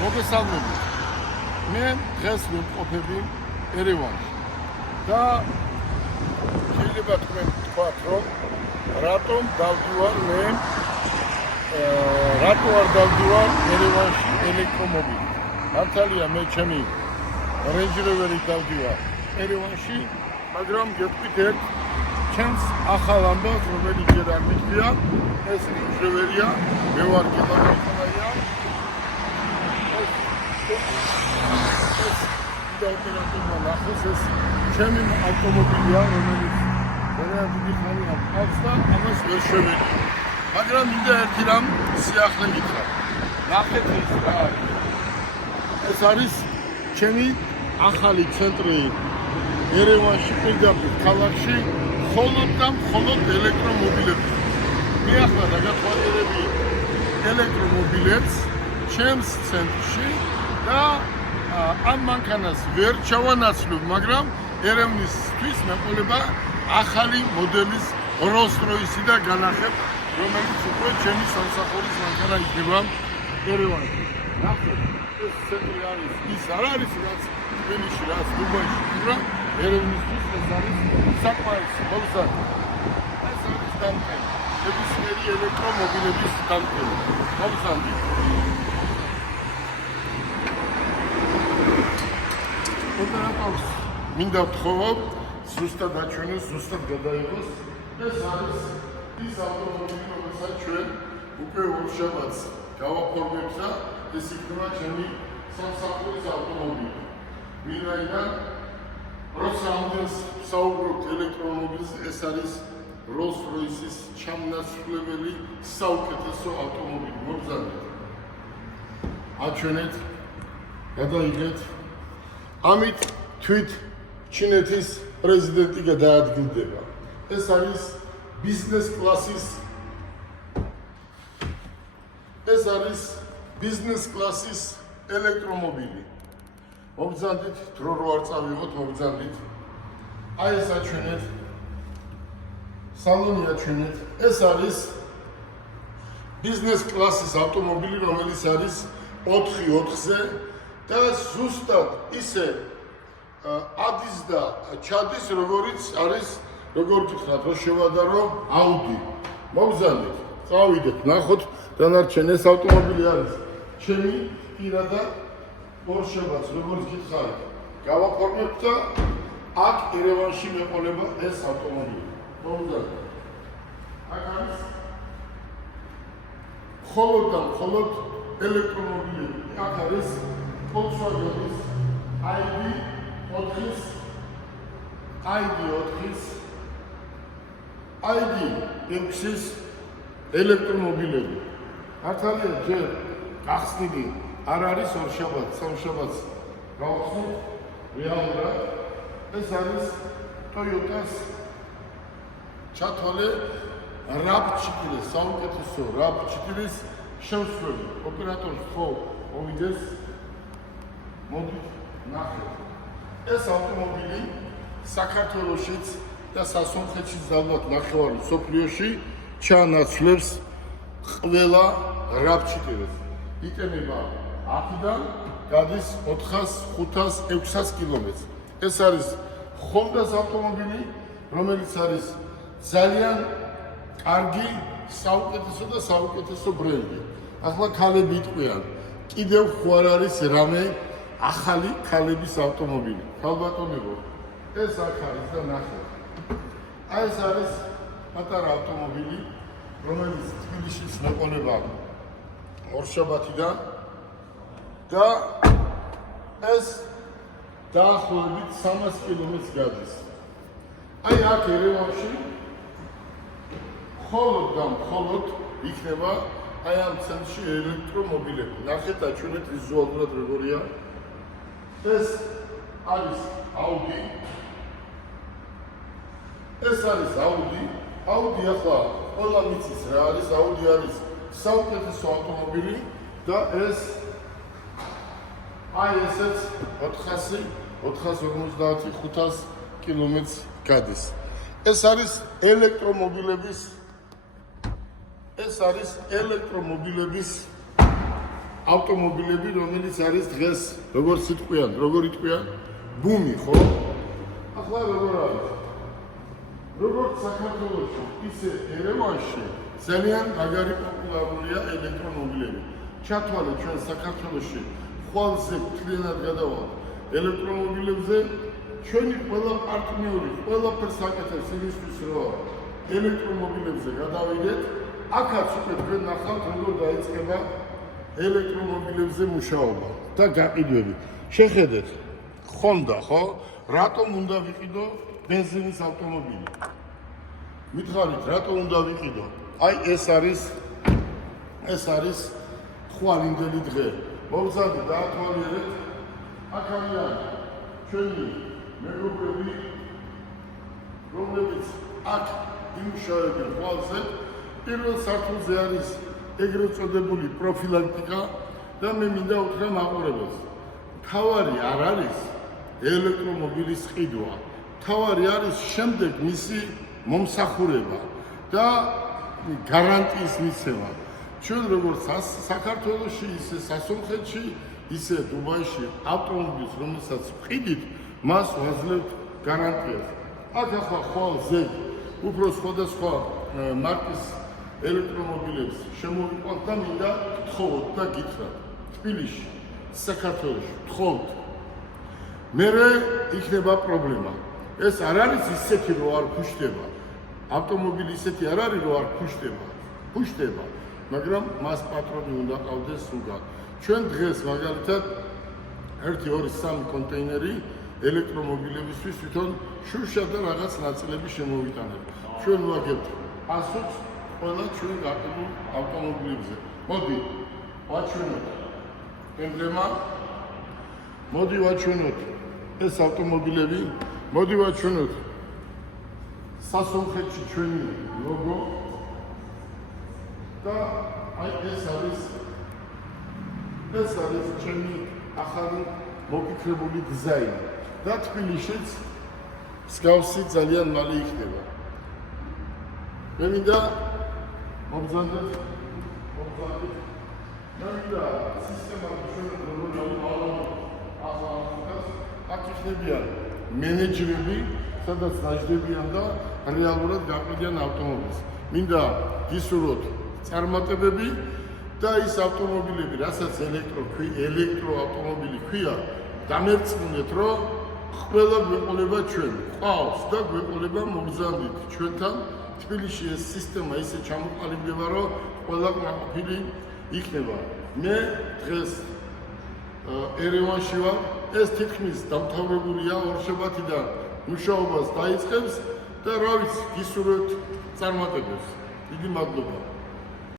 მოგესალმებით. მე დღეს ვიმყოფები ერევანში და შეიძლება თქვათ, რომ რატომ დავდივარ მე რატო არ დავდივარ ერევანში ელექტრომობილით. მართალია მე ჩემი Range Rover-ით დავდივარ ერევანში, მაგრამ გეტყვით ერთ ჩემს ახალ ამბავს, რომელიც ჯერ არ მითქია, ეს Range Rover-ია, მე ვარ გელაკაია. ეს ჩემი ავტომობილია, რომელიც ძალიან დიდი ხანია მყავს და ამას ვერ შევედი. მაგრამ მინდა ერთი რამ სიახლე გითხრა. ნახეთ ეს რა არის. ეს არის ჩემი ახალი ცენტრი ერევანში, პირდაპირ ქალაქში, მხოლოდ და მხოლოდ ელექტრომობილები. მე ახლა დაგახვალიერები ელექტრომობილებს ჩემს ცენტრში და ამ მანქანას ვერ ჩავანაცვლებ, მაგრამ ერევნისთვის მეყოლება ახალი მოდელის Rolls-Royce და განახებ, რომელიც უკვე ჩემი სამსახურის მანქანა იქნება ერევანში. ნახეთ, ეს ცენტრი არის, ის არ არის რაც თბილისში, რაც დუბაიში, მაგრამ ერევნისთვის ეს არის საკმაისი მოგზაური. ეს არის დამტენი, ნებისმიერი ელექტრომობილების დამტენი. მოგზაური. ოპერატორს მინდა ვთხოვო, ზუსტად აჩვენოს, ზუსტად გადაიღოს. ეს არის ის ავტომობილი, რომელსაც ჩვენ უკვე ორშაბათს გავაფორმებთ და ეს იქნება ჩემი სამსახურის ავტომობილი. ვინაიდან როცა ამდენს საუბრობთ ელექტრომობილზე, ეს არის Rolls-Royce-ის ჩამნაცვლებელი საუკეთესო ავტომობილი. მოგზაურობთ. აჩვენეთ, გადაიღეთ. ამით თვით ჩინეთის პრეზიდენტი გადაადგილდება. ეს არის ბიზნეს კლასის ელექტრომობილი. მოგზაურით, დრო რო არ წავიღოთ, მოგზაურით. აი ეს აჩვენეთ. სალონი აჩვენეთ. ეს არის ბიზნეს კლასის ავტომობილი, რომელიც არის 4x4-ზე და ზუსტად ისე ადის და ჩადის, როგორიც არის, როგორ გითხრათ, რომ შევადარო Audi. მოგზაურით, წავიდეთ, ნახოთ, დანარჩენ ეს ავტომობილი არის ჩემი პირადად ორშაბათს, როგორც გითხარით, გავაფორმებთ და აქ ერევანში მეყოლება ეს ავტომობილი. მოგზაურით. აქ არის მხოლოდ და მხოლოდ ელექტრომობილები. აქ არის Volkswagen-ის ID.4-ის ID.6-ის ელექტრომობილები. მართალია ჯერ გახსნილი არ არის ორშაბათს, სამშაბათს გავხსნით რეალურად. ეს არის Toyota-ს ჩათვალე RAV4, საუკეთესო RAV4-ის შემსვლელი. ოპერატორს ხო მოვიდეს. მოდით ნახეთ. ეს ავტომობილი საქართველოშიც და სასონხეთშიც ალბათ ნახევარი მსოფლიოში ჩაანაცვლებს ყველა RAV4-ს. იტენება აქედან გადის 400, 500, 600 კილომეტრს. ეს არის Honda-ს ავტომობილი, რომელიც არის ძალიან კარგი, საუკეთესო ბრენდი. ახლა ქალები იტყვიან, კიდევ ხო არ არის რამე ახალი ქალების ავტომობილი. ქალბატონებო, ეს აქ არის და ნახეთ. აი ეს არის პატარა ავტომობილი, რომელიც თბილისშიც მეყოლება ორშაბათიდან და ეს დაახლოებით 300 კილომეტრს გადის. აი აქ ერევანში მხოლოდ და მხოლოდ იქნება აი ამ ცენტრში ელექტრომობილები. ნახეთ, აჩვენეთ ვიზუალურად როგორია. ეს არის Audi. ეს არის Audi. Audi ახლა ყველა მიცის რა არის. Audi არის საუკეთესო ავტომობილი და ეს აი ესეც 400, 450, 500 კილომეტრს გადის. ეს არის ელექტრომობილების ავტომობილები, რომელიც არის დღეს, როგორც იტყვიან, ბუმი, ხო? ახლა როგორ არის? როგორც საქართველოში, ისე ერევანში ძალიან მაგარი პოპულარულია ელექტრომობილები. ჩათვალეთ ჩვენ საქართველოში ხვალზე მთლიანად გადავალთ ელექტრომობილებზე, ჩვენი ყველა პარტნიორი ყველაფერს აკეთებს იმისთვის, რომ ელექტრომობილებზე გადავიდეთ. აქაც უკვე თქვენ ნახავთ, როგორ დაიწყება ელექტრომობილებზე მუშაობა და გაყიდვები. შეხედეთ, ხონდა, ხო? რატომ უნდა ვიყიდო ბენზინის ავტომობილი? მითხარით, რატომ უნდა ვიყიდო? აი ეს არის ხვალინდელი დღე. მოგზადეთ, დაათვალიერეთ. აქ არიან ჩვენი მეგობრები, რომლებიც აქ იმუშავებენ ხვალზე. პირველ სართულზე არის ეგრეთ წოდებული პროფილაქტიკა და მე მინდა უთხრა მაყურებელს. თავარი არ არის ელექტრომობილის ყიდვა. თავარი არის შემდეგ მისი მომსახურება და გარანტიის მიცემა. ჩვენ როგორც საქართველოში, ისე სასუნხეთში, ისე დუბაიში ავტომობილს, რომელსაც ვყიდით, მას ვაძლევთ გარანტიას. აქ ახლა ხვალზე უფრო სხვადასხვა მარკის ელექტრომობილებს შემოვიყვანთ და მინდა გთხოვოთ და გითხრათ. თბილისში, საქართველოში გთხოვთ. მერე იქნება პრობლემა. ეს არ არის ისეთი, რომ არ ფუშტება. ავტომობილი ისეთი არ არის, რომ არ ფუშტება, მაგრამ მას პატრონი უნდა ყავდეს სულგან. ჩვენ დღეს მაგალითად 1, 2, 3 კონტეინერი ელექტრომობილებისთვის თვითონ შუშა და რაღაც ნაწილები შემოვიტანეთ. ჩვენ ვაგებთ პასუხს ყველა ჩვენ გაყიდულ ავტომობილებზე. მოდი, ვაჩვენოთ ემბლემა, მოდი ვაჩვენოთ ეს ავტომობილები, მოდი ვაჩვენოთ სასუნხეთში ჩვენი ლოგო და აი ეს არის ჩემი ახალი მოფიქრებული დიზაინი და თბილისშიც მსგავსი ძალიან მალე იქნება. მე მინდა მოგზავნოთ და სისტემა ჩვენ როგორ ახლა აქ იქნებიან მენეჯერები, სადაც დაждდებიან და რეალურად გაყიდიან ავტომობილს. მინდა გისურვოთ წარმატებები და ის ავტომობილები, რასაც ელექტრო ავტომობილი ქვია, დამერწმუნეთ, რომ ყველა გვეყოლება ჩვენ. ყავს და გვეყოლება მოგზავნით ჩვენთან. თბილისში ეს სისტემა ისე ჩამოყალიბდება, რომ ყველა კმაყოფილი იქნება. მე დღეს ერევანში ვარ, ეს თითქმის დამთავრებულია, ორშაბათიდან მუშაობას დაიწყებს და რა ვიცი, გისურვებთ წარმატებებს. დიდი მადლობა.